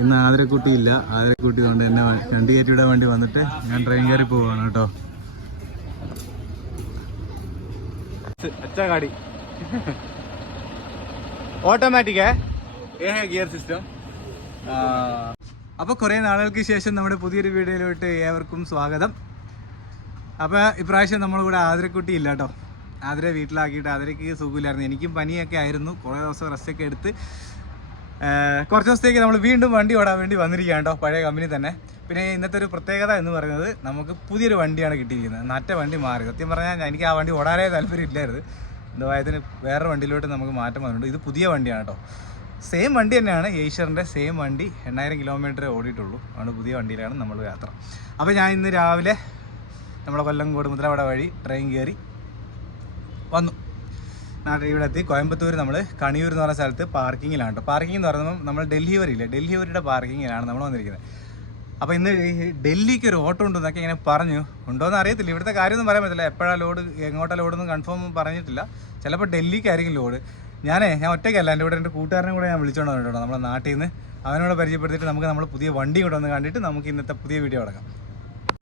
ഇന്ന് ആതിരക്കുട്ടി ഇല്ല ആതിരക്കുട്ടി കൊണ്ട് എന്നെ വണ്ടി കയറ്റി ഇടാൻ വേണ്ടി വന്നിട്ട് ഞാൻ ട്രെയിൻ കയറി പോവാണ് കേട്ടോ. ഗാഡി ഓട്ടോമാറ്റിക് ഗിയർ സിസ്റ്റം അപ്പോൾ കുറേ നാളുകൾക്ക് ശേഷം നമ്മുടെ പുതിയൊരു വീഡിയോയിലോട്ട് ഏവർക്കും സ്വാഗതം. അപ്പോൾ ഇപ്രാവശ്യം നമ്മുടെ കൂടെ ആതിരക്കുട്ടി ഇല്ല കേട്ടോ. ആതിര വീട്ടിലാക്കിയിട്ട് ആതിരയ്ക്ക് സുഖമില്ലായിരുന്നു. എനിക്കും പനിയൊക്കെ ആയിരുന്നു. കുറേ ദിവസം റെസ്റ്റൊക്കെ എടുത്ത് കുറച്ച് ദിവസത്തേക്ക് നമ്മൾ വീണ്ടും വണ്ടി ഓടാൻ വേണ്ടി വന്നിരിക്കുകയാണ് കേട്ടോ പഴയ കമ്പനി തന്നെ. പിന്നെ ഇന്നത്തെ ഒരു പ്രത്യേകത എന്ന് പറയുന്നത് നമുക്ക് പുതിയൊരു വണ്ടിയാണ് കിട്ടിയിരിക്കുന്നത്. നാറ്റ വണ്ടി മാറി. സത്യം പറഞ്ഞാൽ എനിക്ക് ആ വണ്ടി ഓടാനേ താല്പര്യം ഇല്ലായിരുന്നു. എന്തായതിന് വേറെ വണ്ടിയിലോട്ട് നമുക്ക് മാറ്റം വന്നിട്ടുണ്ട്. ഇത് പുതിയ വണ്ടിയാണ് കേട്ടോ സെയിം വണ്ടി തന്നെയാണ് ഏഷ്യറിന്റെ സെയിം വണ്ടി. എണ്ണായിരം കിലോമീറ്റർ ഓടിയിട്ടുള്ളൂ. അതുകൊണ്ട് പുതിയ വണ്ടിയിലാണ് നമ്മൾ യാത്ര. അപ്പോൾ ഞാൻ ഇന്ന് രാവിലെ നമ്മുടെ കൊല്ലംകോട് മുദ്രവട വഴി ട്രെയിൻ കയറി വന്നു. ഇവിടെ എത്തി. കോയമ്പത്തൂർ നമ്മൾ കണിയൂർ എന്ന് പറഞ്ഞ സ്ഥലത്ത് പാർക്കിങ്ങിലാണ് കേട്ടോ പാർക്കിംഗ് എന്ന് പറയുമ്പോൾ നമ്മൾ ഡൽഹി വരിയില്ലേ ഡൽഹി വരിയുടെ പാർക്കിങ്ങിലാണ് നമ്മൾ വന്നിരിക്കുന്നത്. അപ്പോൾ ഇന്ന് ഡൽഹിക്ക് ഒരു ഓട്ടോ ഉണ്ടെന്നൊക്കെ ഇങ്ങനെ പറഞ്ഞു. ഉണ്ടോയെന്ന് അറിയത്തില്ല. ഇവിടുത്തെ കാര്യമൊന്നും പറയാൻ പറ്റില്ല എപ്പോഴാണ് ലോഡ് എങ്ങോട്ടാണ് ലോഡൊന്നും കൺഫേം പറഞ്ഞിട്ടില്ല. ചിലപ്പോൾ ഡൽഹിക്കായിരിക്കും ലോഡ് ഞാനേ ഞാൻ ഒറ്റയ്ക്കല്ല. എന്റെ കൂടെ എന്റെ കൂട്ടുകാരനെ കൂടെ ഞാൻ വിളിച്ചോണ്ട് വന്നിട്ടുണ്ടോ നമ്മുടെ നാട്ടിൽ നിന്ന്. അവനോട് പരിചയപ്പെടുത്തിയിട്ട് നമുക്ക് നമ്മൾ പുതിയ വണ്ടി കൂടെ ഒന്ന് കണ്ടിട്ട് നമുക്ക് ഇന്നത്തെ പുതിയ വീഡിയോ തുടങ്ങാം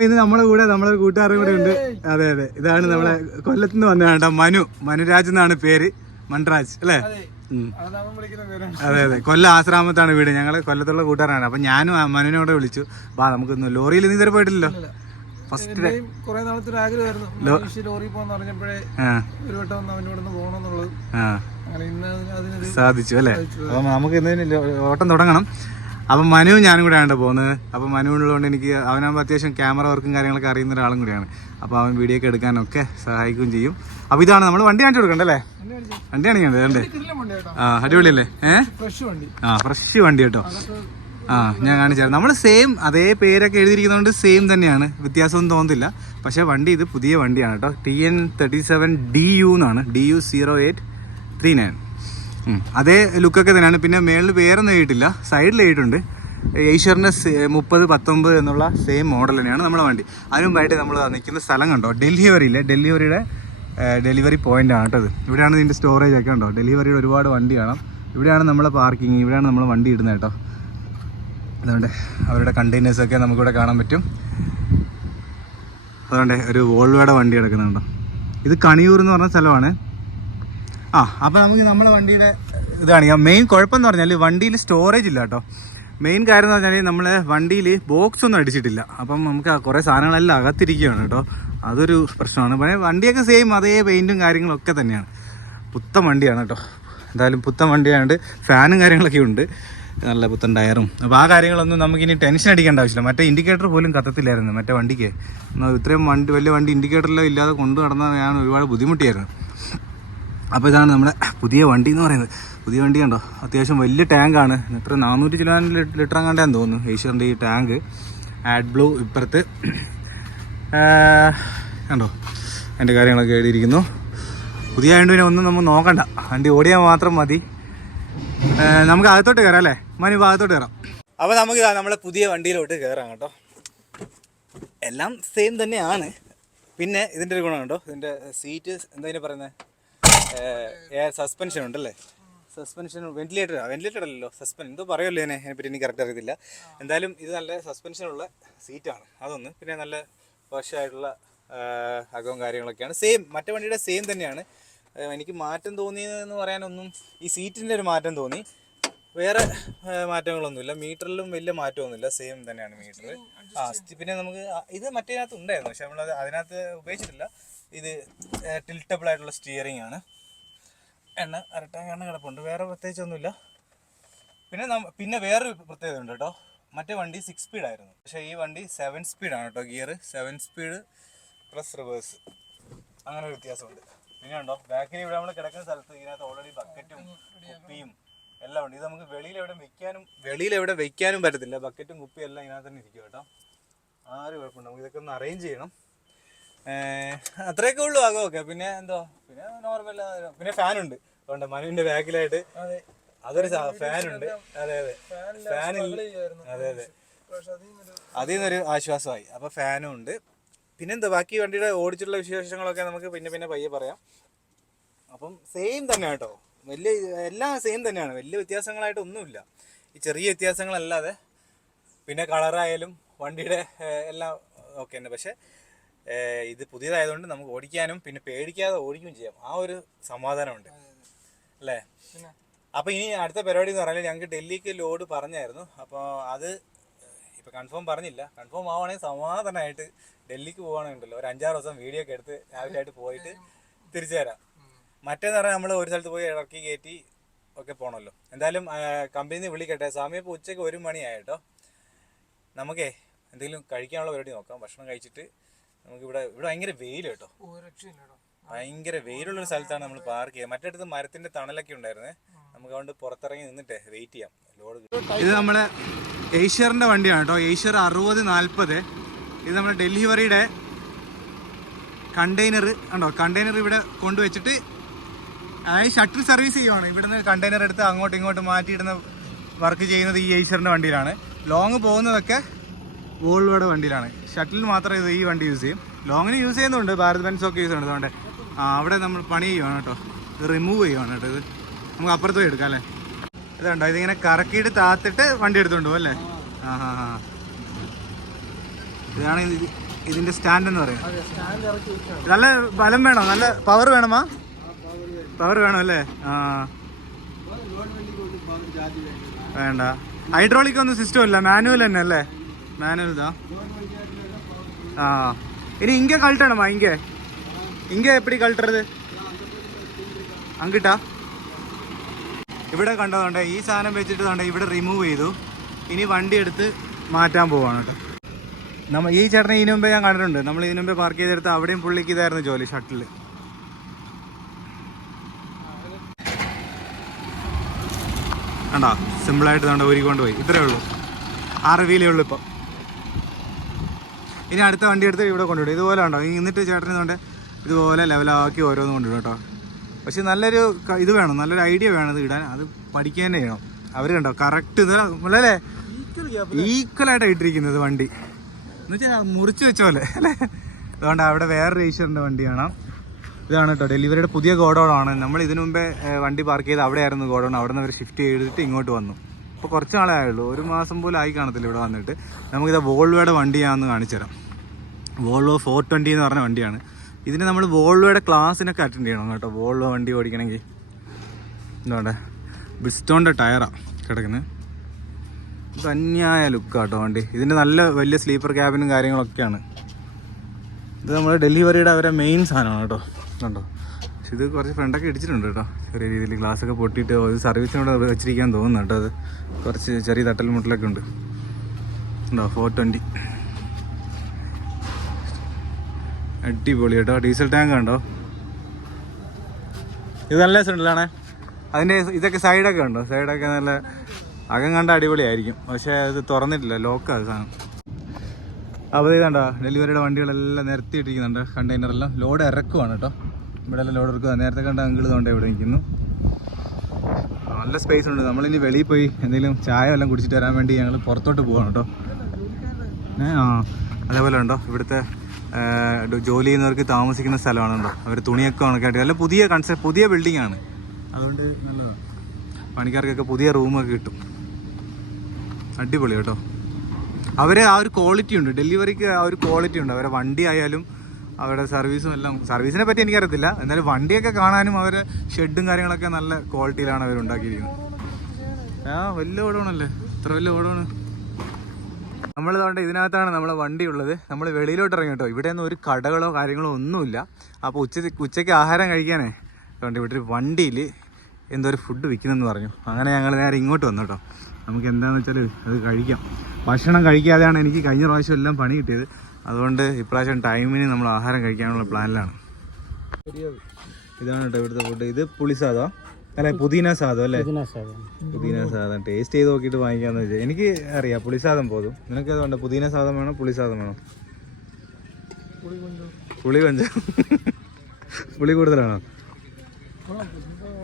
ഇന്ന് നമ്മുടെ കൂടെ നമ്മുടെ കൂട്ടുകാരും കൂടെ ഉണ്ട്. അതെ അതെ. ഇതാണ് നമ്മളെ കൊല്ലത്ത് നിന്ന് വന്നതാണ് മനു. മനുരാജ് എന്നാണ് പേര്. മൺരാജ് അല്ലേ. അതെ. അതെ കൊല്ല ആശ്രാമത്താണ് വീട്. ഞങ്ങൾ കൊല്ലത്തുള്ള കൂട്ടുകാരാണ്. അപ്പൊ ഞാനും ആ മനുവിനോട് വിളിച്ചു. വാ നമുക്ക് ലോറിയിൽ നീ ഇതുവരെ പോയിട്ടില്ലല്ലോ. ഫസ്റ്റ് കുറെ നാളത്തെ ആഗ്രഹമായിരുന്നു. ലോറി പോകാന്ന് പറഞ്ഞപ്പോഴേ ആ. ഒരു വട്ടം പോകണമെന്നുള്ളത്. സാധിച്ചു അല്ലേ? അപ്പൊ നമുക്ക് ഇന്ന് ഓട്ടം തുടങ്ങണം. അപ്പം മനു ഞാനും കൂടെയാണ് പോകുന്നത്. അപ്പം മനു ഉള്ളതുകൊണ്ട് എനിക്ക് അവനാകുമ്പോൾ അത്യാവശ്യം ക്യാമറ വർക്കും കാര്യങ്ങളൊക്കെ അറിയുന്ന ഒരാളും കൂടിയാണ്. അപ്പോൾ അവൻ വീഡിയോ ഒക്കെ എടുക്കാനൊക്കെ സഹായിക്കുകയും ചെയ്യും. അപ്പോൾ ഇതാണ് നമ്മൾ വണ്ടി കാണിച്ചു കൊടുക്കണ്ടല്ലേ വണ്ടി കാണിക്കണ്ടേ? കേട്ടോ. ആ അടിപൊളിയല്ലേ? ഏഹ് ആ ഫ്രഷ് വണ്ടി കേട്ടോ. ആ ഞാൻ കാണിച്ചായിരുന്നു നമ്മൾ സെയിം അതേ പേരൊക്കെ എഴുതിയിരിക്കുന്നതുകൊണ്ട് സെയിം തന്നെയാണ്. വ്യത്യാസമൊന്നും തോന്നുന്നില്ല പക്ഷേ വണ്ടി ഇത് പുതിയ വണ്ടിയാണ് കേട്ടോ. T N thirty seven D U എന്നാണ് D U zero eight three nine അതേ ലുക്കൊക്കെ തന്നെയാണ്. പിന്നെ മേളിൽ പേരൊന്നും എഴുതിയിട്ടില്ല സൈഡിൽ എഴുതിയിട്ടുണ്ട് ഏഷ്യറിന്റെ മുപ്പത് പത്തൊമ്പത് എന്നുള്ള സെയിം മോഡൽ തന്നെയാണ് നമ്മുടെ വണ്ടി. അതിനുമ്പായിട്ട് നമ്മൾ നിൽക്കുന്ന സ്ഥലം കണ്ടോ? ഡെലിവറിയില്ലേ? ഡെലിവറിയുടെ ഡെലിവറി പോയിന്റ് ആണ് കേട്ടോ ഇത്. ഇവിടെയാണ് ഇതിന്റെ സ്റ്റോറേജ് ഒക്കെ ഉണ്ടോ ഡെലിവറിയുടെ ഒരുപാട് വണ്ടി കാണാം. ഇവിടെയാണ് നമ്മളെ പാർക്കിങ് ഇവിടെയാണ് നമ്മൾ വണ്ടി ഇടുന്നത് കേട്ടോ. അതുകൊണ്ട് അവരുടെ കണ്ടെയ്നേഴ്സൊക്കെ നമുക്കിവിടെ കാണാൻ പറ്റും. അതുകൊണ്ട് ഒരു വോൾവയുടെ വണ്ടി എടുക്കുന്നുണ്ടോ. ഇത് കണിയൂർ എന്ന് പറഞ്ഞ സ്ഥലമാണ്. ആ അപ്പോൾ നമുക്ക് നമ്മുടെ വണ്ടിയുടെ ഇത് കാണിക്കാം. മെയിൻ കുഴപ്പമെന്ന് പറഞ്ഞാൽ വണ്ടിയിൽ സ്റ്റോറേജ് ഇല്ല കേട്ടോ. മെയിൻ കാര്യം എന്ന് പറഞ്ഞാൽ നമ്മൾ വണ്ടിയിൽ ബോക്സ് ഒന്നും അടിച്ചിട്ടില്ല. അപ്പം നമുക്ക് കുറേ സാധനങ്ങളെല്ലാം അകത്തിരിക്കുകയാണ് കേട്ടോ. അതൊരു പ്രശ്നമാണ്. പിന്നെ വണ്ടിയൊക്കെ സെയിം അതേ പെയിന്റും കാര്യങ്ങളൊക്കെ തന്നെയാണ്. പുത്തൻ വണ്ടിയാണ് കേട്ടോ. എന്തായാലും പുത്തൻ വണ്ടിയായതുകൊണ്ട് ഫാനും കാര്യങ്ങളൊക്കെ ഉണ്ട്. നല്ല പുത്തൻ ടയറും. അപ്പോൾ ആ കാര്യങ്ങളൊന്നും നമുക്കിനി ടെൻഷൻ അടിക്കേണ്ട ആവശ്യമില്ല. മറ്റേ ഇൻഡിക്കേറ്റർ പോലും കത്തത്തില്ലായിരുന്നു മറ്റേ വണ്ടിക്ക്. ഇത്രയും വണ്ടി വലിയ വണ്ടി ഇൻഡിക്കേറ്ററിലോ ഇല്ലാതെ കൊണ്ടു നടന്നാൽ ഞാൻ ഒരുപാട് ബുദ്ധിമുട്ടിയായിരുന്നു. അപ്പോൾ ഇതാണ് നമ്മുടെ പുതിയ വണ്ടി എന്ന് പറയുന്നത്. പുതിയ വണ്ടി കണ്ടോ? അത്യാവശ്യം വലിയ ടാങ്കാണ് എത്ര നാനൂറ്റി കിലോ ലിറ്റർ അങ്ങാണ്ടാന്ന് തോന്നുന്നു ഏഷ്യറിന്റെ ഈ ടാങ്ക് ആഡ് ബ്ലൂ ഇപ്പുറത്ത്. കണ്ടോ? അതിന്റെ കാര്യങ്ങളൊക്കെ എഴുതിയിരിക്കുന്നു. പുതിയ ആയതുകൊണ്ട് പിന്നെ ഒന്നും നമ്മൾ നോക്കണ്ട. വണ്ടി ഓടിയാൽ മാത്രം മതി. നമുക്ക് അകത്തോട്ട് കയറാം അല്ലേ? മനി ഭാഗത്തോട്ട് കയറാം അപ്പോൾ നമുക്ക് നമ്മളെ പുതിയ വണ്ടിയിലോട്ട് കയറാം കേട്ടോ. എല്ലാം സെയിം തന്നെയാണ്. പിന്നെ ഇതിന്റെ ഒരു ഗുണം കേട്ടോ ഇതിന്റെ സീറ്റ് എന്താ പറയുന്നത്? എയർ സസ്പെൻഷൻ ഉണ്ടല്ലേ? സസ്പെൻഷൻ വെന്റിലേറ്റർ വെന്റിലേറ്റർ അല്ലല്ലോ സസ്പെൻഷൻ എന്തോ പറയുമല്ലോ ഇതിനെ അതിനെപ്പറ്റി എനിക്ക് കറക്റ്റ് അറിയത്തില്ല. എന്തായാലും ഇത് നല്ല സസ്പെൻഷനുള്ള സീറ്റാണ് അതൊന്ന് പിന്നെ നല്ല വശമായിട്ടുള്ള അകവും കാര്യങ്ങളൊക്കെയാണ്. സെയിം മറ്റേ വണ്ടിയുടെ സെയിം തന്നെയാണ്. എനിക്ക് മാറ്റം തോന്നിയതെന്ന് പറയാനൊന്നും ഈ സീറ്റിന്റെ ഒരു മാറ്റം തോന്നി. വേറെ മാറ്റങ്ങളൊന്നുമില്ല. മീറ്ററിലും വലിയ മാറ്റമൊന്നുമില്ല. സെയിം തന്നെയാണ് മീറ്റർ. ആ പിന്നെ നമുക്ക് ഇത് മറ്റേതിനകത്ത് ഉണ്ടായിരുന്നു. പക്ഷെ നമ്മൾ അതിനകത്ത് ഉപയോഗിച്ചിട്ടില്ല. ഇത് ടിൽറ്റബിൾ ആയിട്ടുള്ള സ്റ്റിയറിംഗ് ആണ്. എണ്ണ അരട്ടാൻ എണ്ണ കിടപ്പുണ്ട്. വേറെ പ്രത്യേകിച്ചൊന്നുമില്ല. പിന്നെ പിന്നെ വേറൊരു പ്രത്യേകത ഉണ്ട് കേട്ടോ. മറ്റേ വണ്ടി സിക്സ് സ്പീഡ് ആയിരുന്നു. പക്ഷേ ഈ വണ്ടി സെവൻ സ്പീഡാണ് കേട്ടോ gear seven speed plus reverse അങ്ങനെ ഒരു വ്യത്യാസമുണ്ട്. പിന്നെ ഉണ്ടോ ബാക്കിൽ ഇവിടെ നമ്മൾ കിടക്കുന്ന സ്ഥലത്ത് ഇതിനകത്ത് ഓൾറെഡി ബക്കറ്റും കുപ്പിയും എല്ലാം ഉണ്ട്. ഇത് നമുക്ക് വെളിയിൽ എവിടെ വെക്കാനും വെളിയിൽ എവിടെ വെക്കാനും പറ്റത്തില്ല. ബക്കറ്റും കുപ്പിയും എല്ലാം ഇതിനകത്ത് തന്നെ ഇരിക്കും കേട്ടോ. ആ ഒരു കുഴപ്പമുണ്ട് നമുക്ക് ഇതൊക്കെ ഒന്ന് അറേഞ്ച് ചെയ്യണം. അത്രയൊക്കെ ഉള്ളൂ ആകമൊക്കെ പിന്നെ എന്തോ? പിന്നെ നോർമൽ പിന്നെ ഫാൻ ഉണ്ട് അതുകൊണ്ട് മനുവിന്റെ ബാക്കിലായിട്ട് അതൊരു ഫാൻ ഉണ്ട് അതെ അതെ. ഫാൻ അതെ അതെ. അതിൽ നിന്നൊരു ആശ്വാസമായി. അപ്പൊ ഫാനും ഉണ്ട്. പിന്നെന്താ ബാക്കി വണ്ടിയുടെ ഓടിച്ചിട്ടുള്ള വിശേഷങ്ങളൊക്കെ നമുക്ക് പിന്നെ പിന്നെ പയ്യെ പറയാം. അപ്പം സെയിം തന്നെ കേട്ടോ. വലിയ എല്ലാം സെയിം തന്നെയാണ്. വലിയ വ്യത്യാസങ്ങളായിട്ട് ഒന്നുമില്ല. ഈ ചെറിയ വ്യത്യാസങ്ങളല്ലാതെ പിന്നെ കളറായാലും വണ്ടിയുടെ എല്ലാം ഓക്കെ തന്നെ. പക്ഷേ ഇത് പുതിയതായതുകൊണ്ട് നമുക്ക് ഓടിക്കാനും പിന്നെ പേടിക്കാതെ ഓടിക്കുകയും ചെയ്യാം. ആ ഒരു സമാധാനമുണ്ട്. അല്ലേ? അപ്പൊ ഇനി അടുത്ത പരിപാടി എന്ന് പറഞ്ഞാൽ ഞങ്ങൾക്ക് ഡൽഹിക്ക് ലോഡ് പറഞ്ഞായിരുന്നു. അപ്പോൾ അത് ഇപ്പൊ കൺഫേം പറഞ്ഞില്ല. കൺഫേം ആവുകയാണെങ്കിൽ സമാധാനമായിട്ട് ഡൽഹിക്ക് പോകണമെന്നുണ്ടല്ലോ ഒരു അഞ്ചാറ് ദിവസം വീഡിയോ ഒക്കെ എടുത്ത് രാവിലെ ആയിട്ട് പോയിട്ട് തിരിച്ചു തരാം മറ്റേന്ന് പറഞ്ഞാൽ നമ്മൾ ഒരു സ്ഥലത്ത് പോയി ഇറക്കി കയറ്റി ഒക്കെ പോകണമല്ലോ എന്തായാലും കമ്പനിയിൽ നിന്ന് വിളിക്കട്ടെ. സമയം ഇപ്പോൾ ഉച്ചയ്ക്ക് ഒരു മണിയായിട്ടോ നമുക്കേ എന്തെങ്കിലും കഴിക്കാനുള്ള പരിപാടി നോക്കാം. ഭക്ഷണം കഴിച്ചിട്ട് നമുക്ക് ഇവിടെ ഇവിടെ ഭയങ്കര വെയിൽ കേട്ടോ. ഭയങ്കര വെയിലുള്ള ഒരു സ്ഥലത്താണ് നമ്മൾ പാർക്ക് ചെയ്യുക. മറ്റടുത്ത് മരത്തിന്റെ തണലൊക്കെ ഉണ്ടായിരുന്നേ. നമുക്ക് അതുകൊണ്ട് പുറത്തിറങ്ങി നിന്നിട്ട് വെയിറ്റ് ചെയ്യാം. ലോഡ് ഇത് നമ്മുടെ ഏഷ്യറിന്റെ വണ്ടിയാണ് കേട്ടോ. ഏഷ്യർ അറുപത് നാൽപ്പത് ഇത് നമ്മുടെ ഡെലിവറിയുടെ വരിയുടെ കണ്ടെയ്നർ ഉണ്ടോ കണ്ടെയ്നർ ഇവിടെ കൊണ്ടുവച്ചിട്ട് അതായത് ഷട്ടിൽ സർവീസ് ചെയ്യുവാണ്. ഇവിടുന്ന് കണ്ടെയ്നർ എടുത്ത് അങ്ങോട്ടും ഇങ്ങോട്ടും മാറ്റിയിടുന്ന വർക്ക് ചെയ്യുന്നത് ഈ ഏഷ്യറിന്റെ വണ്ടിയിലാണ്. ലോങ് പോകുന്നതൊക്കെ വോൾവോയുടെ വണ്ടിയിലാണ്. ഷട്ടിൽ മാത്രമേ ഇത് ഈ വണ്ടി യൂസ് ചെയ്യും. ലോങ്ങിന് യൂസ് ചെയ്യുന്നുണ്ട്. ഭാരത് ബെൻസ് ഒക്കെ യൂസ് ചെയ്യുന്നുണ്ട്. അതുകൊണ്ട് ആ അവിടെ നമ്മൾ പണി ചെയ്യുവാണ് കേട്ടോ. ഇത് റിമൂവ് ചെയ്യുവാണ് കേട്ടോ ഇത്. നമുക്ക് അപ്പുറത്ത് പോയി എടുക്കാം അല്ലേ? ഇതുണ്ടോ ഇതിങ്ങനെ കറക്കിയിട്ട് താത്തിട്ട് വണ്ടി എടുത്തുകൊണ്ട് പോകും അല്ലേ? ആ ഹാ ഹാ ഇതാണ് ഇതിന്റെ സ്റ്റാൻഡ് എന്ന് പറയുന്നത്. നല്ല ബലം വേണോ? നല്ല പവർ വേണമാ പവർ വേണം അല്ലേ? ആ. വേണ്ട ഹൈഡ്രോളിക് ഒന്നും സിസ്റ്റം ഇല്ല. മാനുവൽ തന്നെ അല്ലേ? മാനുവൽ ആ. ഇനി ഇങ്ക കൾട്ടണമാ ഇങ്ക. ഇങ്ക എപ്പടി കൾട്ടറത് അങ്കിട്ടാ. ഇവിടെ കണ്ടതുകൊണ്ട് ഈ സാധനം വെച്ചിട്ട് കണ്ട ഇവിടെ റിമൂവ് ചെയ്തു. ഇനി വണ്ടി എടുത്ത് മാറ്റാൻ പോവാണ് കേട്ടോ. നമ്മ ഈ ചേട്ടനെ ഇതിനു മുമ്പേ ഞാൻ കണ്ടിട്ടുണ്ട്. നമ്മൾ ഇതിനു മുമ്പേ പാർക്ക് ചെയ്തെടുത്ത് അവിടെയും പുള്ളിക്ക് ഇതായിരുന്നു ജോലി ഷട്ടിൽ കണ്ടാ? സിമ്പിളായിട്ട് നമ്മുടെ ഊരിക്കൊണ്ട് പോയി. ഇത്രയേ ഉള്ളൂ. ആറ് വീലേ ഉള്ളൂ ഇപ്പം. ഇനി അടുത്ത വണ്ടി എടുത്ത് ഇവിടെ കൊണ്ടുവിടും. ഇതുപോലെ ഉണ്ടോ എന്നിട്ട് ചേട്ടനെ കൊണ്ട് ഇതുപോലെ ലെവലാക്കി ഓരോന്ന് കൊണ്ടുവിടും കേട്ടോ. പക്ഷെ നല്ലൊരു ഇത് വേണം. നല്ലൊരു ഐഡിയ വേണം ഇത് ഇടാൻ. അത് പഠിക്കാൻ തന്നെ ചെയ്യണം. അവർ കണ്ടോ? കറക്റ്റ് ഇത് അല്ലേ ഈക്വലായിട്ടാണ് ഇട്ടിരിക്കുന്നത് വണ്ടി. എന്നുവെച്ചാൽ മുറിച്ച് വെച്ച പോലെ അല്ലേ? അതുകൊണ്ട് അവിടെ വേറെ രജിസ്റ്ററിന്റെ വണ്ടി കാണാം. ഇതാണ് കേട്ടോ ഡെലിവറിയുടെ പുതിയ ഗോഡൗൺ ആണ്. നമ്മൾ ഇതിനു മുമ്പേ വണ്ടി പാർക്ക് ചെയ്ത് അവിടെയായിരുന്നു ഗോഡൗൺ. അവിടെ നിന്ന് അവർ ഷിഫ്റ്റ് ചെയ്തിട്ട് ഇങ്ങോട്ട് വന്നു. ഇപ്പോൾ കുറച്ച് നാളേ ആയുള്ളൂ. ഒരു മാസം പോലും ആയി കാണത്തില്ല ഇവിടെ വന്നിട്ട്. നമുക്കിത് വോൾവോയുടെ വണ്ടിയാണെന്ന് കാണിച്ചു തരാം. വോൾവോ ഫോർ ട്വന്റി എന്ന് പറഞ്ഞ വണ്ടിയാണ്. ഇതിന് നമ്മൾ വോൾവോയുടെ ക്ലാസ്സിനൊക്കെ അറ്റൻഡ് ചെയ്യണം കേട്ടോ. വോൾവോ വണ്ടി ഓടിക്കണമെങ്കിൽ എന്താണ് ബിസ്റ്റോണിന്റെ ടയറാണ് കിടക്കുന്നത് ഇത് അന്യായ ലുക്കാട്ടോ വണ്ടി. ഇതിന്റെ നല്ല വലിയ സ്ലീപ്പർ ക്യാബിനും കാര്യങ്ങളൊക്കെയാണ്. ഇത് നമ്മൾ ഡെലിവറിയുടെ അവരെ മെയിൻ സാധനമാണ് കേട്ടോ. കണ്ടോ പക്ഷെ ഇത് കുറച്ച് ഫ്രണ്ടൊക്കെ ഇടിച്ചിട്ടുണ്ട് കേട്ടോ. ചെറിയ രീതിയിൽ ഗ്ലാസ് ഒക്കെ പൊട്ടിയിട്ട് ഒരു സർവീസിനോട് വെച്ചിരിക്കാൻ തോന്നുന്നു കേട്ടോ അത്. കുറച്ച് ചെറിയ തട്ടൽ മുട്ടലൊക്കെ ഉണ്ട്. ഉണ്ടോ? ഫോർ ട്വന്റി അടിപൊളി കേട്ടോ. ഡീസൽ ടാങ്ക് ഉണ്ടോ ഇത് നല്ല രസമുണ്ടല്ലേ അതിന്റെ ഇതൊക്കെ സൈഡൊക്കെ ഉണ്ടോ സൈഡൊക്കെ നല്ല അകം കണ്ട അടിപൊളിയായിരിക്കും. പക്ഷേ അത് തുറന്നിട്ടില്ല. ലോക്കാണ് സാധനം. അപ്പോൾ ഇതാണ്ടോ ഡെലിവറിയുടെ വണ്ടികളെല്ലാം നിരത്തിയിട്ടിരിക്കുന്നുണ്ട്. കണ്ടെയ്നറെല്ലാം ലോഡ് ഇറക്കുവാണ് കേട്ടോ. ഇവിടെ എല്ലാം ലോഡ് എടുക്കുക നേരത്തെ കണ്ട അങ്കിൾ കൊണ്ട് ഇവിടെ നിൽക്കുന്നു. നല്ല സ്പേസ് ഉണ്ട്. നമ്മളിനി വെളിയിൽ പോയി എന്തെങ്കിലും ചായ വല്ലതും കുടിച്ചിട്ട് വരാൻ വേണ്ടി ഞങ്ങൾ പുറത്തോട്ട് പോവാണ് കേട്ടോ. ആ. അതേപോലെ ഉണ്ടോ? ഇവിടുത്തെ ജോലി ചെയ്യുന്നവർക്ക് താമസിക്കുന്ന സ്ഥലമാണ് കേട്ടോ അവർ തുണിയൊക്കെ ഉണക്കായിട്ട് നല്ല പുതിയ കൺസെപ്റ്റ് പുതിയ ബിൽഡിംഗ് ആണ്. അതുകൊണ്ട് നല്ലതാണ് പണിക്കാർക്കൊക്കെ പുതിയ റൂമൊക്കെ കിട്ടും. അടിപൊളി കേട്ടോ. അവരെ ആ ഒരു ക്വാളിറ്റി ഉണ്ട്. ഡെലിവറിക്ക് ആ ഒരു ക്വാളിറ്റി ഉണ്ട്. അവരെ വണ്ടി ആയാലും അവരുടെ സർവീസും എല്ലാം സർവീസിനെ പറ്റി എനിക്കറിയത്തില്ല. എന്നാലും വണ്ടിയൊക്കെ കാണാനും അവർ ഷെഡും കാര്യങ്ങളൊക്കെ നല്ല ക്വാളിറ്റിയിലാണ് അവർ ഉണ്ടാക്കിയിരിക്കുന്നത്. ആ വലിയ ഓടണല്ലേ ഇത്ര വലിയ ഓടമാണ് നമ്മൾ അതുകൊണ്ട് ഇതിനകത്താണ് നമ്മളെ വണ്ടി ഉള്ളത് നമ്മൾ വെളിയിലോട്ട് ഇറങ്ങി കേട്ടോ. ഇവിടെ ഒരു കടകളോ കാര്യങ്ങളോ ഒന്നുമില്ല. അപ്പോൾ ഉച്ച ഉച്ചയ്ക്ക് ആഹാരം കഴിക്കാനേ. അതുകൊണ്ട് ഇവിടെ ഒരു വണ്ടിയിൽ എന്തോ ഒരു ഫുഡ് വിൽക്കുന്നെന്ന് പറഞ്ഞു. അങ്ങനെ ഞങ്ങൾ നേരെ ഇങ്ങോട്ട് വന്നു കേട്ടോ. നമുക്ക് എന്താണെന്ന് വെച്ചാൽ അത് കഴിക്കാം. ഭക്ഷണം കഴിക്കാതെയാണ് എനിക്ക് കഴിഞ്ഞ പ്രാവശ്യം എല്ലാം പണി കിട്ടിയത്. അതുകൊണ്ട് ഇപ്രാവശ്യം ടൈമിന് നമ്മൾ ആഹാരം കഴിക്കാനുള്ള പ്ലാനിലാണ്. ഇതാണ് കേട്ടോ ഇവിടുത്തെ ഫുഡ് ഇത് പുളിസാദോ അല്ലെ പുതിന സാദം അല്ലേ? പുതിന സാദം ടേസ്റ്റ് ചെയ്ത് നോക്കിയിട്ട് വാങ്ങിക്കാന്ന് വെച്ചാൽ എനിക്ക് അറിയാം പുളിസാദം പോകും നിനക്ക് അതുകൊണ്ട് പുതിന സാദം വേണോ പുളിസാദം വേണോ? പുളി കൊഞ്ച? പുളി കൂടുതലാണോ?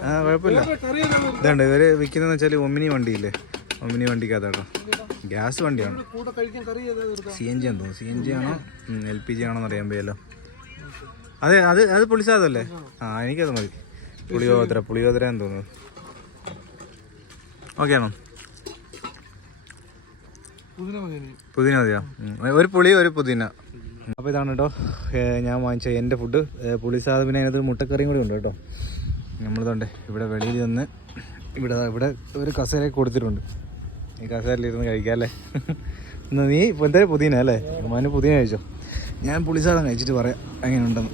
ആ കുഴപ്പമില്ല. ഇതുണ്ട് ഇവർ വിൽക്കുന്നതെന്ന് വെച്ചാൽ ഒമിനി വണ്ടിയില്ലേ? ഒമിനി വണ്ടിക്കകത്താട്ടോ. ഗ്യാസ് വണ്ടിയാണ്. സി എൻ ജി ആണെന്ന് തോന്നുന്നു. സി എൻ ജി ആണോ? എൽ പി ജി ആണോ എന്ന് അറിയാൻ വയ്യല്ലോ അതെ അത് അത് പുളിസാദല്ലേ ആ എനിക്കത് മതി. പുളിയോദര പുളിയോദര എന്ന് തോന്നുന്നു. ഓക്കെ ആണോ പുതിന മതിയാ? ഒരു പുളി ഒരു പുതിന. അപ്പോൾ ഇതാണ് കേട്ടോ ഞാൻ വാങ്ങിച്ച എന്റെ ഫുഡ്. പുളിസാദ് പിന്നെ അതിനകത്ത് മുട്ടക്കറിയും കൂടി ഉണ്ട് കേട്ടോ. നമ്മളിതുണ്ട് ഇവിടെ വെളിയിൽ നിന്ന് ഇവിടെ ഇവിടെ ഒരു കസേരയൊക്കെ കൊടുത്തിട്ടുണ്ട്. ഈ കസേരയിലിരുന്ന് കഴിക്കാം അല്ലേ? എന്നാ നീ ഇപ്പോൾ എന്തായാലും പുതിന അല്ലേ? മോന് പുതിന കഴിച്ചോ? ഞാൻ പുളിസാദം കഴിച്ചിട്ട് പറയാം എങ്ങനെയുണ്ടെന്ന്.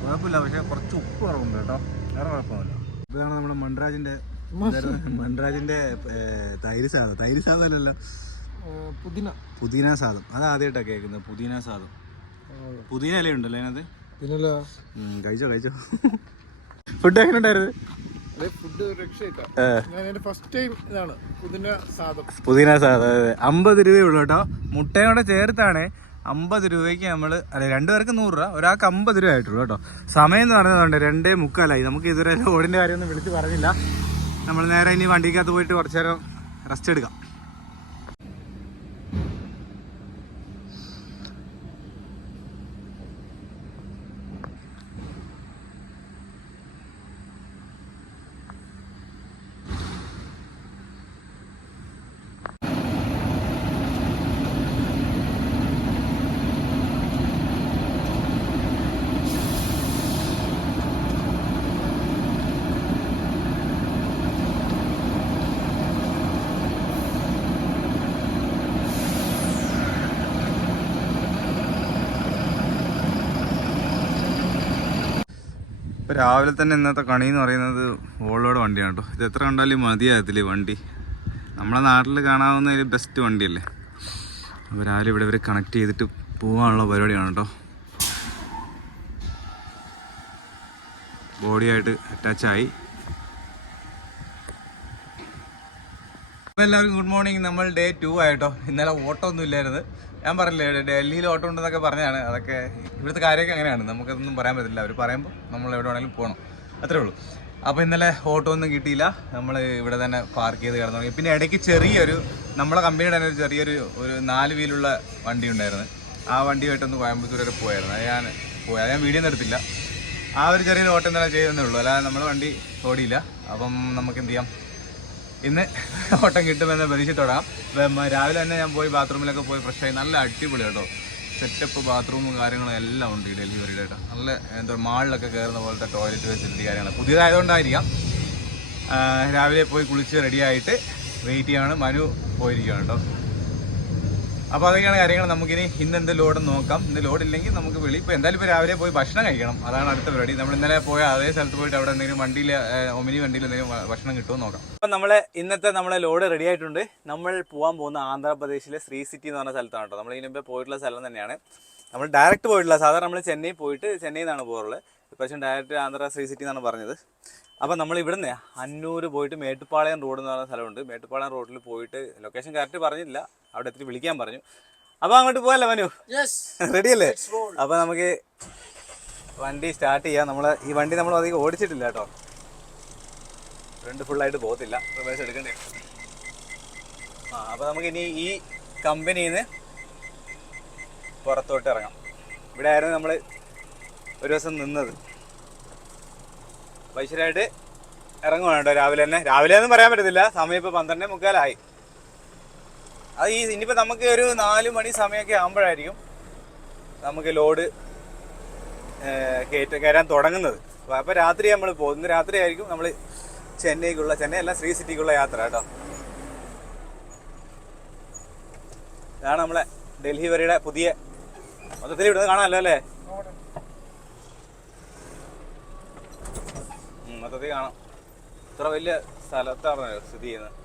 കുഴപ്പമില്ല പക്ഷേ കുറച്ച് ഉപ്പ് കുറവുണ്ട് കേട്ടോ. വേറെ കുഴപ്പമില്ല ഇതാണ് നമ്മുടെ മൺരാജിന്റെ മൺരാജിന്റെ തൈര് സാദം തൈര് സാധം അല്ലല്ലോ. പുതിന. പുതിന സാദം അത് ആദ്യമായിട്ടാണ് കേൾക്കുന്നത് പുതിന സാധം പുതിന ഇല ഉണ്ടല്ലോ അതിനകത്ത് കഴിച്ചോ കഴിച്ചോ. ഫുഡ് എങ്ങനെ ഉണ്ടായിരുന്നു പുതിന സാധ. അമ്പത് രൂപയേ ഉള്ളൂ കേട്ടോ. മുട്ടയോടെ ചേർത്താണ് അമ്പത് രൂപയ്ക്ക് നമ്മൾ അല്ലെ രണ്ടുപേർക്ക് നൂറ് രൂപ ഒരാൾക്ക് അമ്പത് രൂപ ആയിട്ടുള്ളൂ കേട്ടോ. സമയം എന്ന് പറയുന്നതുകൊണ്ട് രണ്ടേ മുക്കാലായി. നമുക്ക് ഇതുവരെ ലോഡിന്റെ കാര്യമൊന്നും വിളിച്ച് പറഞ്ഞില്ല. നമ്മൾ നേരെ ഇനി വണ്ടിക്കകത്ത് പോയിട്ട് കുറച്ച് നേരം റെസ്റ്റ് എടുക്കാം. രാവിലെ തന്നെ ഇന്നത്തെ കണി എന്ന് പറയുന്നത് ഓളോട് വണ്ടിയാണ് കേട്ടോ. ഇത് എത്ര കണ്ടാലും മതിയാകത്തില്ലേ വണ്ടി? നമ്മളെ നാട്ടിൽ കാണാവുന്ന ഒരു ബെസ്റ്റ് വണ്ടിയല്ലേ? അപ്പോൾ രാവിലെ ഇവിടെ വരെ കണക്ട് ചെയ്തിട്ട് പോകാനുള്ള പരിപാടിയാണ് കേട്ടോ. ബോഡിയായിട്ട് അറ്റാച്ചായി എല്ലാവർക്കും ഗുഡ് മോർണിംഗ് നമ്മൾ ഡേ ടു ആയിട്ടോ ഇന്നലെ ഓട്ടോ ഒന്നും ഇല്ലായിരുന്നു. ഞാൻ പറഞ്ഞില്ലേ ഡൽഹിയിൽ ഓട്ടോ ഉണ്ടെന്നൊക്കെ പറഞ്ഞതാണ്. അതൊക്കെ ഇവിടുത്തെ കാര്യമൊക്കെ അങ്ങനെയാണ്. നമുക്കതൊന്നും പറയാൻ പറ്റില്ല അവർ പറയുമ്പോൾ നമ്മൾ എവിടെ വേണമെങ്കിലും പോകണം അത്രേ ഉള്ളൂ. അപ്പോൾ ഇന്നലെ ഓട്ടോ ഒന്നും കിട്ടിയില്ല. നമ്മൾ ഇവിടെ തന്നെ പാർക്ക് ചെയ്ത് കിടന്നു തുടങ്ങി. പിന്നെ ഇടയ്ക്ക് ചെറിയൊരു നമ്മളെ കമ്പനിയുടെ തന്നെ ഒരു ചെറിയൊരു ഒരു നാല് വീലുള്ള വണ്ടി ഉണ്ടായിരുന്നു. ആ വണ്ടിയായിട്ടൊന്ന് കോയമ്പത്തൂർ വരെ പോയായിരുന്നു. അത് ഞാൻ പോയി. അത് ഞാൻ വീഡിയോ ഒന്നും എടുത്തില്ല. ആ ഒരു ചെറിയൊരു ഓട്ടോ തന്നെ ചെയ്തേ ഉള്ളൂ. അല്ലാതെ നമ്മുടെ വണ്ടി ഓടിയില്ല. അപ്പം നമുക്ക് എന്ത് ചെയ്യാം? ഇന്ന് ഓട്ടം കിട്ടുമെന്ന് പ്രതീക്ഷിച്ചോടാം രാവിലെ തന്നെ ഞാൻ പോയി ബാത്റൂമിലൊക്കെ പോയി ഫ്രഷ് ആയി. നല്ല അടിപൊളി കേട്ടോ. സെറ്റപ്പ് ബാത്റൂമും കാര്യങ്ങളും എല്ലാം ഉണ്ട് ഈ ഡെലിവറിയുടെ കേട്ടോ. നല്ല എന്തോ മാളിലൊക്കെ കയറുന്ന പോലത്തെ ടോയ്ലറ്റ് ഫെസിലിറ്റി കാര്യങ്ങൾ പുതിയതായതുകൊണ്ടായിരിക്കാം. രാവിലെ പോയി കുളിച്ച് റെഡിയായിട്ട് വെയിറ്റ് ചെയ്യാണ്. മനു പോയിരിക്കുകയാണ് കേട്ടോ. അപ്പോൾ അതൊക്കെയാണ് കാര്യങ്ങൾ. നമുക്കിനി ഇന്ന് എന്ത് ലോഡ് നോക്കാം. ഇന്ന് ലോഡ് ഇല്ലെങ്കിൽ നമുക്ക് വെളി ഇപ്പോൾ എന്തായാലും ഇപ്പൊ രാവിലെ പോയി ഭക്ഷണം കഴിക്കണം. അതാണ് അടുത്ത പരിപാടി. നമ്മൾ ഇന്നലെ പോയ അതേ സ്ഥലത്ത് പോയിട്ട് അവിടെ എന്തെങ്കിലും വണ്ടിയിൽ ഒമിനി വണ്ടിയിൽ എന്തെങ്കിലും ഭക്ഷണം കിട്ടുമോ നോക്കാം. അപ്പോൾ നമ്മളെ ഇന്നത്തെ നമ്മളെ ലോഡ് റെഡി ആയിട്ടുണ്ട്. നമ്മൾ പോകാൻ പോകുന്ന ആന്ധ്രാപ്രദേശിലെ ശ്രീ സിറ്റി എന്ന് പറഞ്ഞ സ്ഥലത്താണ് കേട്ടോ. നമ്മൾ ഇതിനുമ്പേ പോയിട്ടുള്ള സ്ഥലം തന്നെയാണ്. നമ്മൾ ഡയറക്റ്റ് പോയിട്ടുള്ള സാധാരണ നമ്മൾ ചെന്നൈ പോയിട്ട് ചെന്നൈയിൽ നിന്നാണ് പോകാറുള്ളത്. ഇപ്രാവശ്യം ഡയറക്റ്റ് ആന്ധ്ര ശ്രീ സിറ്റി എന്നാണ് പറഞ്ഞത്. അപ്പം നമ്മൾ ഇവിടുന്ന് അന്നൂർ പോയിട്ട് മേട്ടുപ്പാളയം റോഡ് എന്ന് പറയുന്ന സ്ഥലമുണ്ട്. മേട്ടുപ്പാളയം റോഡിൽ പോയിട്ട് ലൊക്കേഷൻ കറക്റ്റ് പറഞ്ഞില്ല. അവിടെ എത്തി വിളിക്കാൻ പറഞ്ഞു. അപ്പോൾ അങ്ങോട്ട് പോകാമല്ലോ മനു? റെഡിയല്ലേ അപ്പോൾ നമുക്ക് വണ്ടി സ്റ്റാർട്ട് ചെയ്യാം. നമ്മൾ ഈ വണ്ടി നമ്മൾ അധികം ഓടിച്ചിട്ടില്ല കേട്ടോ. ഫ്രണ്ട് ഫുള്ളായിട്ട് പോകത്തില്ല. റിവേഴ്സ് എടുക്കണ്ടേ. ആ അപ്പോൾ നമുക്ക് ഇനി ഈ കമ്പനിയിൽ നിന്ന് പുറത്തോട്ട് ഇറങ്ങാം. ഇവിടെ ആയിരുന്നു നമ്മൾ ഒരു ദിവസം നിന്നത്. വൈശ്വരായിട്ട് ഇറങ്ങുവാണ് കേട്ടോ രാവിലെ തന്നെ. രാവിലെ ഒന്നും പറയാൻ പറ്റത്തില്ല. സമയം ഇപ്പോൾ പന്ത്രണ്ട് മുക്കാലായി. അത് ഈ ഇനിയിപ്പോൾ നമുക്ക് ഒരു നാല് മണി സമയമൊക്കെ ആകുമ്പോഴായിരിക്കും നമുക്ക് ലോഡ് കയറ്റ കയറാൻ തുടങ്ങുന്നത്. അപ്പോൾ രാത്രി നമ്മൾ പോകും രാത്രി ആയിരിക്കും നമ്മൾ ചെന്നൈക്കുള്ള ചെന്നൈ അല്ല ശ്രീ സിറ്റിക്കുള്ള യാത്ര കേട്ടോ. ഇതാണ് നമ്മളെ ഡൽഹി വരെയുടെ പുതിയ മൊത്തത്തിൽ ഇവിടെ കാണാമല്ലോ അല്ലേ? മൊത്തത്തിൽ കാണാം. ഇത്ര വലിയ സ്ഥലത്താണ് സ്ഥിതി ചെയ്യുന്നത്.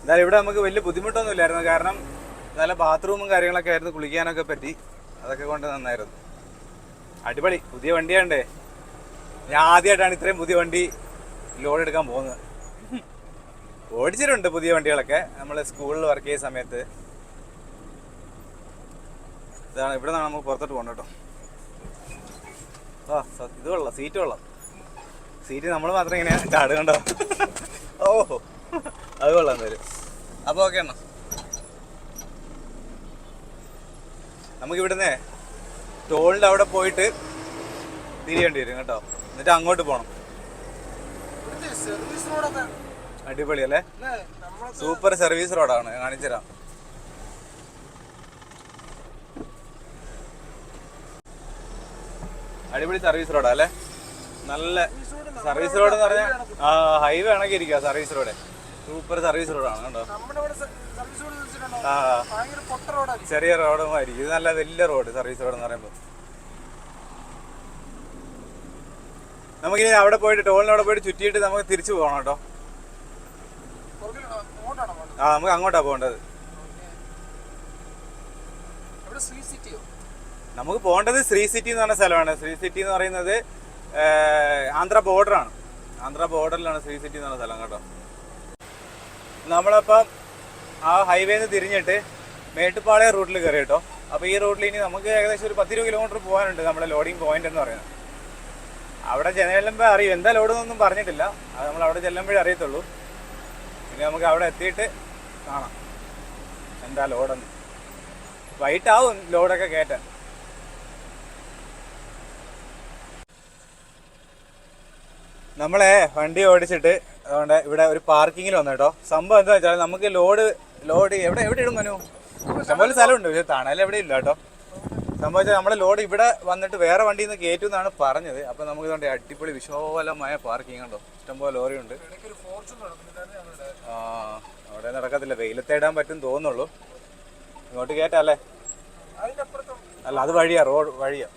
എന്നാലും ഇവിടെ നമുക്ക് വലിയ ബുദ്ധിമുട്ടൊന്നും ഇല്ലായിരുന്നു കാരണം നല്ല ബാത്റൂമും കാര്യങ്ങളൊക്കെ ആയിരുന്നു കുളിക്കാനൊക്കെ പറ്റി. അതൊക്കെ കൊണ്ട് നന്നായിരുന്നു. അടിപൊളി. പുതിയ വണ്ടിയാണ്ടേ. ഞാൻ ആദ്യമായിട്ടാണ് ഇത്രയും പുതിയ വണ്ടി ലോഡ് എടുക്കാൻ പോകുന്നത്. ഓടിച്ചിട്ടുണ്ട് പുതിയ വണ്ടികളൊക്കെ. നമ്മൾ സ്കൂളിൽ വർക്ക് ചെയ്യുന്ന സമയത്ത്. ഇതാണ് ഇവിടെ നിന്നാണ് നമുക്ക് പുറത്തോട്ട് പോകണം കേട്ടോ. ആ ഇത് കൊള്ളാം സീറ്റ് കൊള്ളാം. സീറ്റ് നമ്മൾ മാത്രം ഇങ്ങനെ ചാട് കണ്ടോ? ഓ അത് കൊള്ളാം വരും അപ്പോൾ ഓക്കെ എണ്ണ നമുക്ക് ഇവിടുന്ന് ടോളിന്റെ അവിടെ പോയിട്ട് തിരിയേണ്ടി വരും കേട്ടോ. എന്നിട്ട് അങ്ങോട്ട് പോകണം അടിപൊളി അല്ലേ? സൂപ്പർ സർവീസ് റോഡാണ് കാണിച്ചു തരാം അടിപൊളി സർവീസ് റോഡാ അല്ലേ? നല്ല സർവീസ് റോഡ് എന്ന് പറഞ്ഞാൽ ആ ഹൈവേ ആണെങ്കിൽ ഇരിക്കുക സർവീസ് റോഡ് സൂപ്പർ സർവീസ് റോഡാണ് വെച്ചിട്ടുണ്ടോ? ആ ചെറിയ റോഡുമായിരിക്കും ഇത് നല്ല വലിയ റോഡ് സർവീസ് റോഡ് എന്ന് പറയുമ്പോൾ നമുക്കിനി അവിടെ പോയിട്ട് ടോളിനവിടെ പോയിട്ട് ചുറ്റിയിട്ട് നമുക്ക് തിരിച്ചു പോകണം കേട്ടോ. ആ നമുക്ക് അങ്ങോട്ടാ പോകേണ്ടത്. നമുക്ക് പോകേണ്ടത് ശ്രീ സിറ്റി എന്ന് പറഞ്ഞ സ്ഥലമാണ്. ശ്രീ സിറ്റി എന്ന് പറയുന്നത് ആന്ധ്ര ബോർഡറാണ്. ആന്ധ്ര ബോർഡറിലാണ് ശ്രീ സിറ്റി എന്ന് പറഞ്ഞ സ്ഥലം കേട്ടോ. നമ്മളപ്പം ആ ഹൈവേന്ന് തിരിഞ്ഞിട്ട് മേട്ടുപ്പാളയ റൂട്ടിൽ കയറി കേട്ടോ. അപ്പോൾ ഈ റൂട്ടിൽ ഇനി നമുക്ക് ഏകദേശം ഒരു പത്തിരുപത് കിലോമീറ്റർ പോകാനുണ്ട് നമ്മുടെ ലോഡിംഗ് പോയിന്റ് എന്ന് പറയുന്നത്. അവിടെ ചെല്ലുമ്പോൾ അറിയും. എന്താ ലോഡെന്നൊന്നും പറഞ്ഞിട്ടില്ല. അത് നമ്മൾ അവിടെ ചെല്ലുമ്പോഴേ അറിയത്തുള്ളൂ. പിന്നെ നമുക്ക് അവിടെ എത്തിയിട്ട് കാണാം. എന്താ ലോഡെന്ന് വൈകിട്ടാവും ലോഡൊക്കെ കയറ്റാൻ. നമ്മളെ വണ്ടി ഓടിച്ചിട്ട് അതുകൊണ്ട് ഇവിടെ ഒരു പാർക്കിങ്ങിൽ വന്നു കേട്ടോ. സംഭവം എന്താ വെച്ചാൽ നമുക്ക് ലോഡ് ലോഡ് എവിടെ എവിടെ ഇടും മനു? ഇഷ്ടംപോലെ സ്ഥലമുണ്ട് പക്ഷേ തണൽ എവിടെ ഇല്ല കേട്ടോ. സംഭവം വെച്ചാൽ നമ്മുടെ ലോഡ് ഇവിടെ വന്നിട്ട് വേറെ വണ്ടിയിൽ നിന്ന് കയറ്റും എന്നാണ് പറഞ്ഞത്. അപ്പം നമുക്ക് ഇതുകൊണ്ട് അടിപൊളി വിശോലമായ പാർക്കിംഗ് ഉണ്ടോ ഇഷ്ടംപോലെ ലോറി ഉണ്ട്. ആ അവിടെ നടക്കത്തില്ല. വെയിലത്തേടാൻ പറ്റും തോന്നുള്ളൂ ഇങ്ങോട്ട് കയറ്റല്ലേ അല്ല? അത് വഴിയാ റോഡ് വഴിയാ.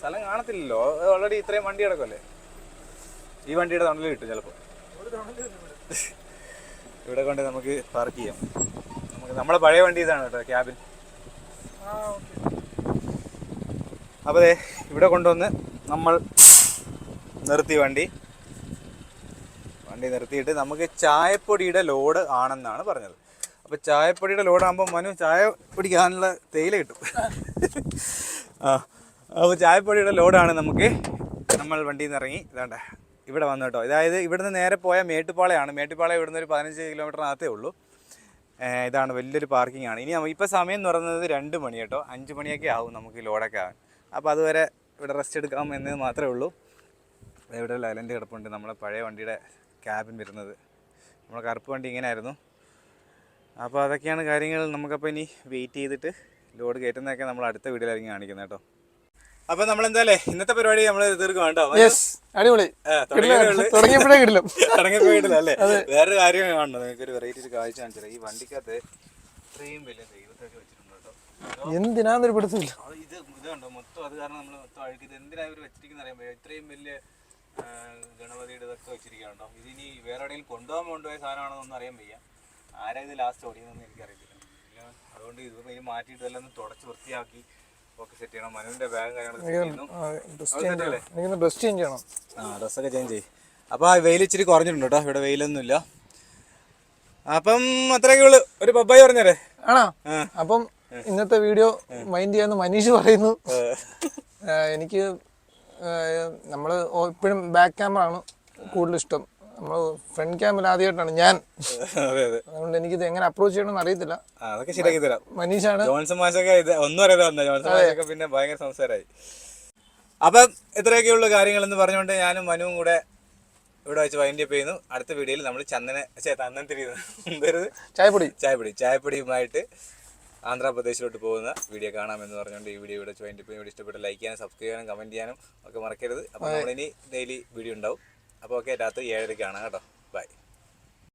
സ്ഥലം കാണത്തില്ലല്ലോ. ഓൾറെഡി ഇത്രയും വണ്ടി കിടക്കുമല്ലേ ഈ വണ്ടിയുടെ തണൽ കിട്ടും ചിലപ്പോൾ ഇവിടെ കൊണ്ട് നമുക്ക് പാർക്ക് ചെയ്യാം. നമുക്ക് നമ്മുടെ പഴയ വണ്ടി ഇതാണ് കേട്ടോ ക്യാബിൻ അപ്പോൾ ഇവിടെ കൊണ്ടുവന്ന് നമ്മൾ നിർത്തി വണ്ടി. വണ്ടി നിർത്തിയിട്ട് നമുക്ക് ചായപ്പൊടിയുടെ ലോഡ് ആണെന്നാണ് പറഞ്ഞത്. അപ്പോൾ ചായപ്പൊടിയുടെ ലോഡാകുമ്പോൾ മനു ചായ പിടിക്കാനുള്ള തേയില കിട്ടും. ആ അപ്പോൾ ചായപ്പൊടിയുടെ ലോഡാണ് നമുക്ക് നമ്മൾ വണ്ടിയിൽ നിന്ന് ഇറങ്ങി. ഇതാണ്ട. ഇവിടെ വന്നു കേട്ടോ. അതായത് ഇവിടുന്ന് നേരെ പോയ മേട്ടുപാളയാണ്. മേട്ടുപ്പാളയം ഇവിടുന്ന് ഒരു പതിനഞ്ച് കിലോമീറ്ററിനകത്തേ ഉള്ളൂ. ഇതാണ് വലിയൊരു പാർക്കിംഗ് ആണ്. ഇനി ഇപ്പോൾ സമയം എന്ന് പറയുന്നത് രണ്ട് മണി കേട്ടോ. അഞ്ച് മണിയൊക്കെ ആവും നമുക്ക് ലോഡൊക്കെ ആവാൻ. അപ്പോൾ അതുവരെ ഇവിടെ റെസ്റ്റ് എടുക്കാം എന്ന് മാത്രമേ ഉള്ളൂ. ഇവിടെ ലൈലന്റ് കിടപ്പുണ്ട്. നമ്മളെ പഴയ വണ്ടിയുടെ ക്യാബിൻ വരുന്നത്. നമ്മുടെ കറുപ്പ് വണ്ടി ഇങ്ങനെ ആയിരുന്നു അപ്പോൾ അതൊക്കെയാണ് കാര്യങ്ങൾ. നമുക്കപ്പോൾ ഇനി വെയിറ്റ് ചെയ്തിട്ട് ലോഡ് കയറ്റുന്നതൊക്കെ നമ്മൾ അടുത്ത വീഡിയോയിലായിരിക്കും കാണിക്കുന്നത് കേട്ടോ. അപ്പോൾ നമ്മൾ എന്തായാലേ ഇന്നത്തെ പരിപാടി നമ്മൾ തീർക്കും അടിപൊളി. തുടങ്ങിയപ്പോഴേ തുടങ്ങിയപ്പോഴേ കിട്ടില്ല അല്ലേ? വേറൊരു കാര്യം കാണണം? നിങ്ങൾക്ക് ഒരു വെറൈറ്റി കാഴ്ച കാണിച്ചത് ഈ വണ്ടിക്കകത്ത് ഇത്രയും വലിയ ദൈവത്തൊക്കെ വെച്ചിട്ടുണ്ട് കേട്ടോ എന്തിനാന്നൊരു പിടുത്തില്ല അത് ഇത് ഇതുണ്ടോ മൊത്തം അത് കാരണം നമ്മൾ മൊത്തം അഴുക്കി. ഇത് എന്തിനാ ഇവർ വെച്ചിരിക്കുന്ന അറിയാൻ ഇത്രയും വലിയ ഗണപതിയുടെ ഇതൊക്കെ വെച്ചിരിക്കുകയാണോ ഇതിനി വേറെ എവിടെയെങ്കിലും കൊണ്ടുപോകാൻ കൊണ്ടുപോയ സാധനമാണെന്നൊന്നും അറിയാൻ വയ്യ. ആരാ ഇത് ലാസ്റ്റ് ഓടിയെന്നൊന്നും എനിക്കറിയില്ല അതുകൊണ്ട് ഇത് മാറ്റിയിട്ട് എല്ലാം തുടച്ച് വൃത്തിയാക്കി ഒക്കെ സെറ്റ് ചെയ്യണം. മനുവിന്റെ ബാഗ് കാര്യങ്ങളൊക്കെ ഡ്രസ് ചേഞ്ച് ചെയ്യണം. ആ ഡ്രസ്സൊക്കെ ചേഞ്ച് ചെയ്യും. അപ്പോൾ ആ വെയിൽ ഇച്ചിരി കുറഞ്ഞിട്ടുണ്ട് കേട്ടോ ഇവിടെ വെയിലൊന്നുമില്ല. അപ്പം അത്രയൊക്കെ ഉള്ളു. ഒരു പബ്ബായി പറഞ്ഞേരെ. ആണോ? അപ്പം ഇന്നത്തെ വീഡിയോ മൈൻഡ് ചെയ്യാന്ന് മനീഷ് പറയുന്നു. എനിക്ക് നമ്മൾ ഇപ്പോഴും ബാക്ക് ക്യാമറ ആണ് കൂടുതൽ ഇഷ്ടം നമ്മൾ ഫ്രണ്ട് ക്യാമറ ആദ്യമായിട്ടാണ് ഞാൻ. അതെ അതെ. അതുകൊണ്ട് എനിക്കിത് എങ്ങനെ അപ്രോച്ച് ചെയ്യണമെന്ന് അറിയത്തില്ല. അതൊക്കെ ശരിയാക്കി തരാം. മനീഷാണ്. ജോൺസൺ മാഷൊക്കെ ഇത് ഒന്നും അറിയാതെ വന്ന ജോൺസൺ മാഷൊക്കെ പിന്നെ ഭയങ്കര സംസാരമായി. അപ്പം ഇത്രയൊക്കെയുള്ള കാര്യങ്ങൾ എന്ന് പറഞ്ഞുകൊണ്ട് ഞാനും മനുവും കൂടെ ഇവിടെ വെച്ച് വൈൻഡ് അപ്പ് ചെയ്യുന്നു. അടുത്ത വീഡിയോയിൽ നമ്മൾ ചന്ദന ചേ തന്നൻ തിരിയുന്നു. എന്തരുത്? ചായപ്പൊടി. ചായപ്പൊടി. ചായപ്പൊടിയുമായിട്ട് ആന്ധ്രാപ്രദേശിലോട്ട് പോകുന്ന വീഡിയോ കാണാമെന്ന് പറഞ്ഞുകൊണ്ട് ഈ വീഡിയോ ഇവിടെ വൈൻഡ് അപ്പ് വീഡിയോ ഇഷ്ടപ്പെട്ട് ലൈക്ക് ചെയ്യാനും സബ്സ്ക്രൈബ് ചെയ്യാനും കമന്റ് ചെയ്യാനും ഒക്കെ മറക്കരുത്. അപ്പോൾ നമ്മളിനി ഡെയിലി വീഡിയോ ഉണ്ടാവും. അപ്പോൾ ഓക്കെ രാത്രി ഏഴരയ്ക്കാണ് കേട്ടോ. ബൈ